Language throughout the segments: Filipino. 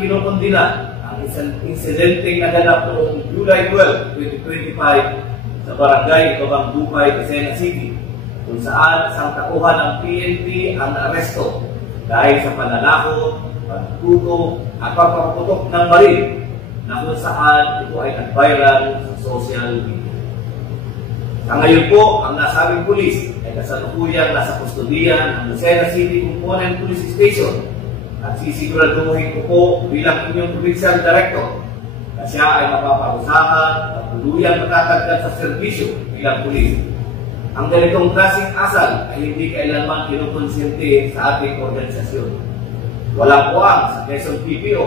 kinukundina ang isang insidenteng naganap noong July 12, 2025 sa barangay Babang Dupay, Quezon City, kung saan isang tauhan ng PNP ang naaresto dahil sa pananakot, pagtuto at pagpaputok ng baril na kung saan ito ay nag-viral sa social media. Sa ngayon po, ang nasabing pulis ay kasalukuyang nasa kustodiyan ng Lucena City Component Police Station at sisiguraduhin ko po bilang inyong provincial director na siya ay mapaparusahan at tuluyang matatagdan sa serbisyo bilang pulis. Ang ganitong klaseng asal ay hindi kailanman kinukonsente sa ating organisasyon. Walang puwang sa Quezon PPO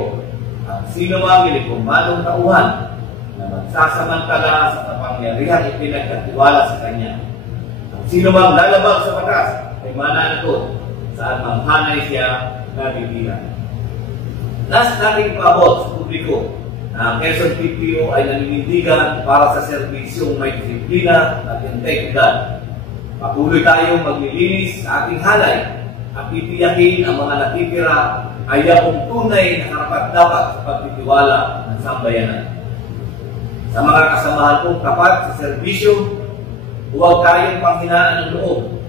ang sino mang minikumbadong tauhan na magsasamantala sa kapangyarihang ipinagkatiwala sa kanya. Ang sino mang lalabag sa batas ay mananagot saan manghanay siya nabibihan. Last nating paabot sa publiko na ang Quezon PPO ay naninindigan para sa serbisyong may disiplina at integridad. Patuloy tayong maglilinis sa ating halay at titiyakin ang mga natitira ay yakong tunay na karapat-dapat sa pagtitiwala ng sambayanan. Sa mga kasamahan kong tapat sa serbisyo, huwag tayong panghinaan ng loob.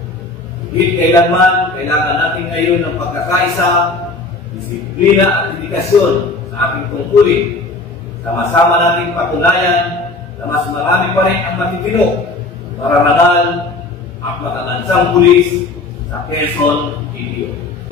Higit kailanman, kailangan natin ngayon ng pagkakaisa, disiplina at dedikasyon sa ating tungkulin. Sama-sama nating patunayan na mas marami pa rin ang matitino, marangal at makakansang pulis sa Quezon PPO.